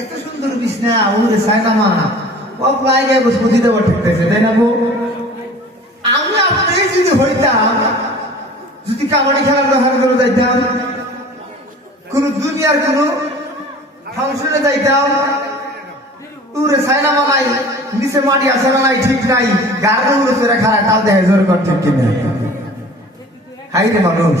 এত সুন্দর বিছনা ওরে সাইনামা ও প্রায় গায়ে বসপতি দেওয়া ঠিকতেছে তাই না গো আমি আপনার যদি কাবাডি খেলার দোকান করে যাইতাম, কোন দুনিয়ার কোন ফাংশনে যাইতাম উরে সাইনামা নাই, নিচে মাটি আসে না নাই, ঠিক নাই গাড়ি উড়ে ফেরা খারাপ তাও দেখে জোর কর, ঠিক কিনা। হাই রে মানুষ।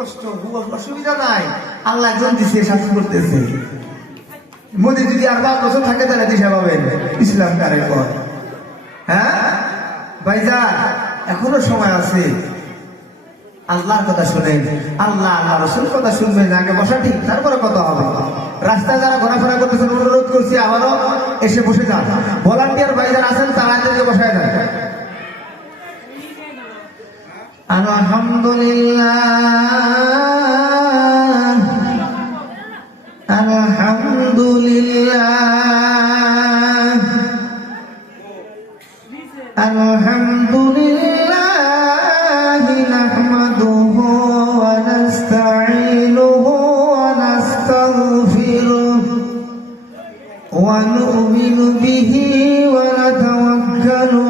কষ্ট অসুবিধা নাই। আল্লাহ একজন দিছে শাসন করতেছে। মোদী যদি আর পাঁচ বছর থাকে, তাহলে দিশা পাবেন। ইসলাম কারে পর হ্যাঁ? ভাইজান, এখনও সময় আছে। আল্লাহর কথা শুনেন। আল্লাহ আল্লাহ রসুল কথা শুনবেন আগে বসা ঠিক, তারপরে কথা হবে। রাস্তায় যারা ঘোরাফেরা করতেছেন অনুরোধ করছি আবারও এসে বসে যান। ভলান্টিয়ার ভাইজান আছেন, তারা বসায় দেন। الحمد لله الحمد لله الحمد لله نحمده ونستعينه ونستغفره ونؤمن به ونتوكل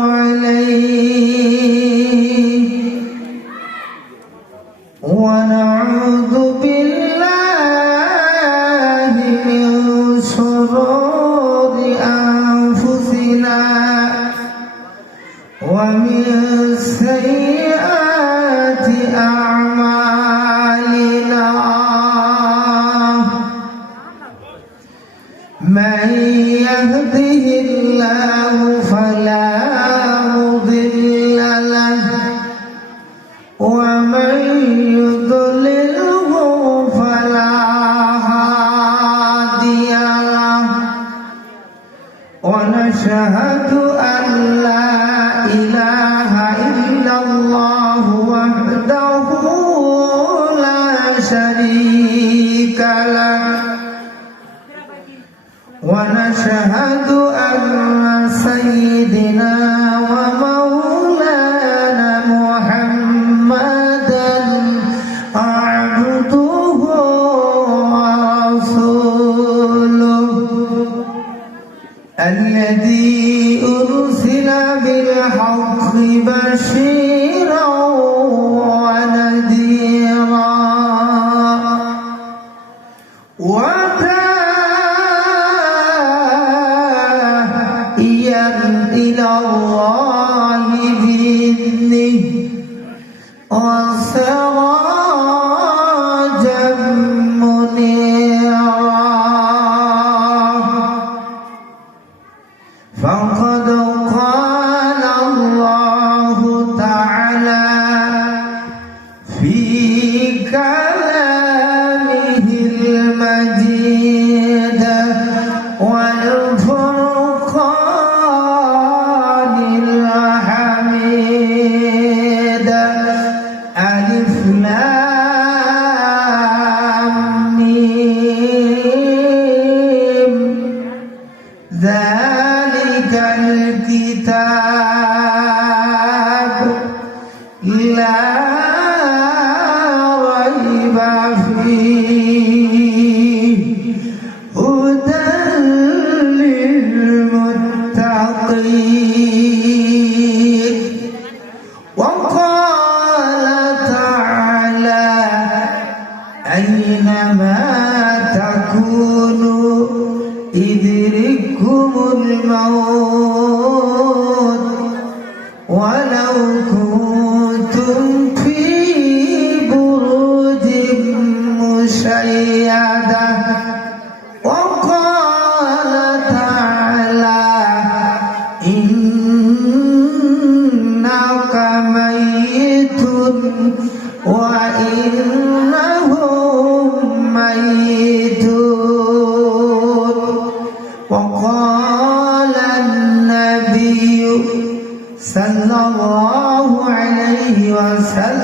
الذي أرسل بالحق بشيرا. وقال تعالى: إنك ميت وإنه ميتون، وقال النبي صلى الله عليه وسلم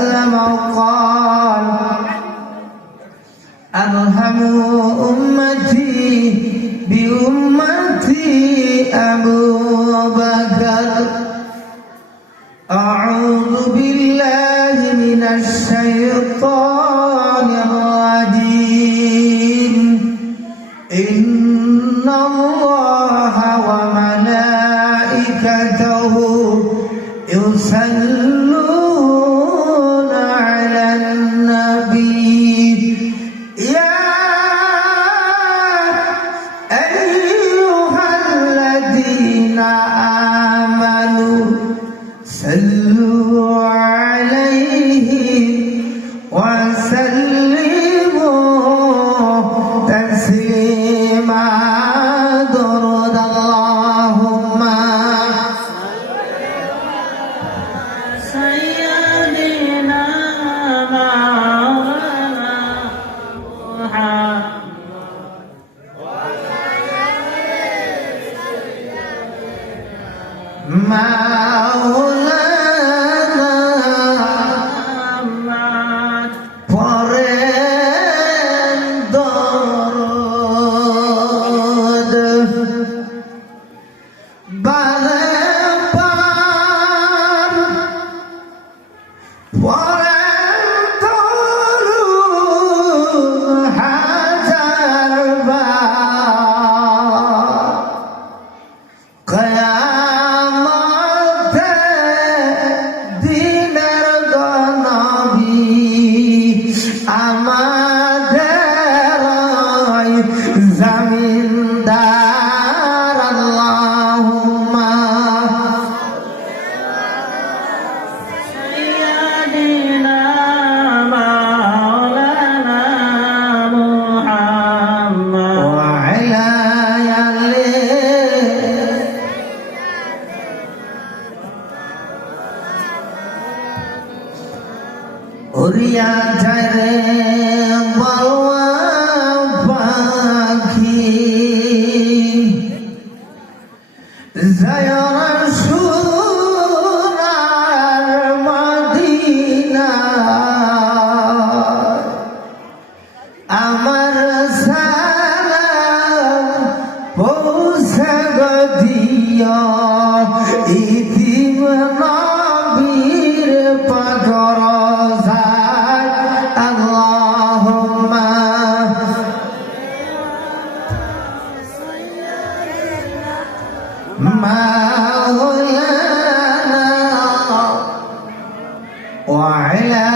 مولانا وعلى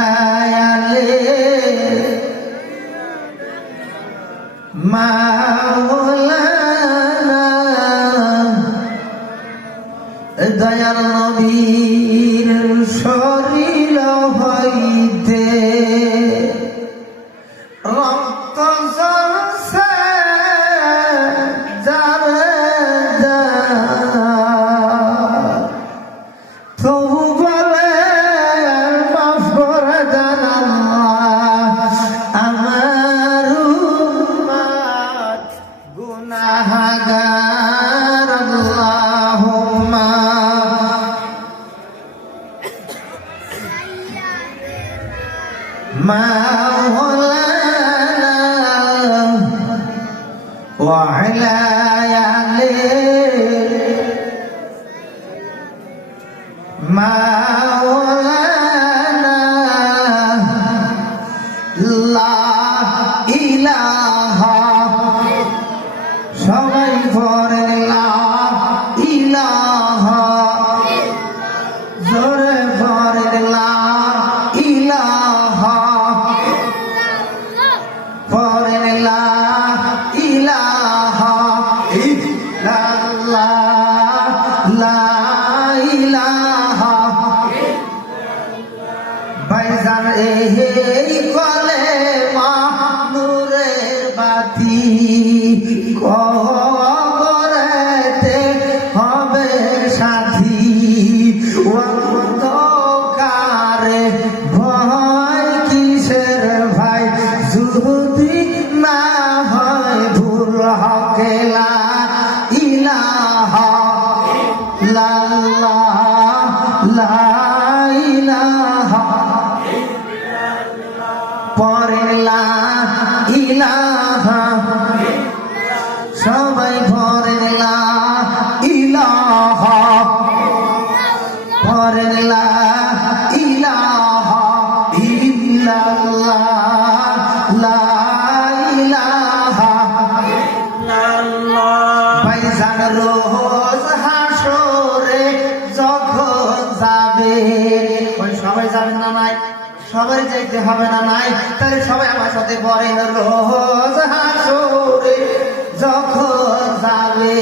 مولانا দয়াল নবীর শরীর হইতে রক্ত مولانا وعلى عليه مولانا لا إله সবাই পরে লাইলাহ পরে ইলাহ সবাই পরে ইলাহ পরে ইলাহ ইল্লাল্লাহ। লাইলাহ। ভাই জানো যাইতে হবে না নাই। তাহলে সবাই আমার সাথে পরে রোজ হাসরে যখন যাবে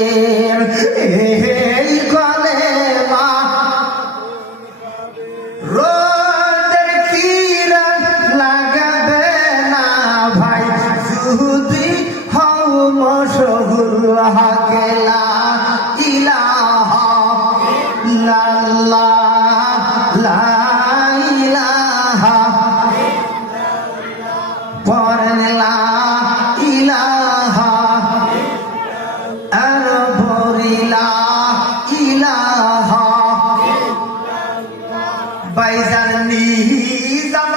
বাইজার নিজাম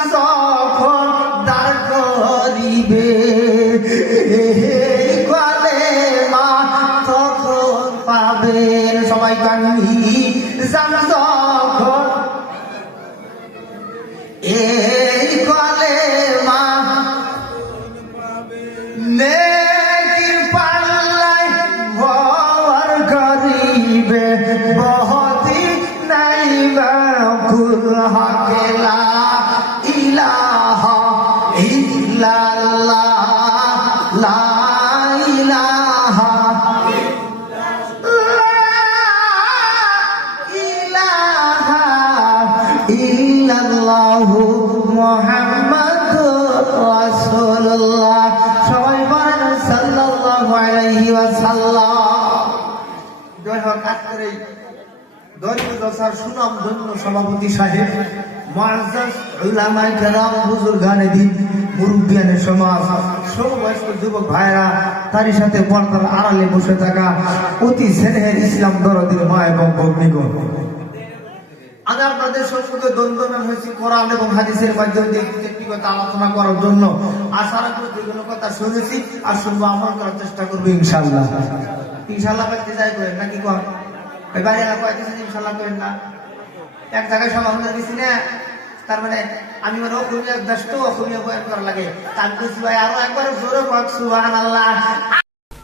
দশার সুনাম ধন্য সভাপতি সাহেব। আপনাদের আলোচনা করার জন্য। কথা শুনেছি আর শুনব আমল করার চেষ্টা করব ইনশাল্লাহ ইনশাল্লাহ এক জায়গায় সব আমরা দিছি না তার মানে আমি মানে অসমীয়া ব্যস্ত অসমীয়া বয়ান লাগে। তার আরও একবার জোরে পাক সুবহান আল্লাহ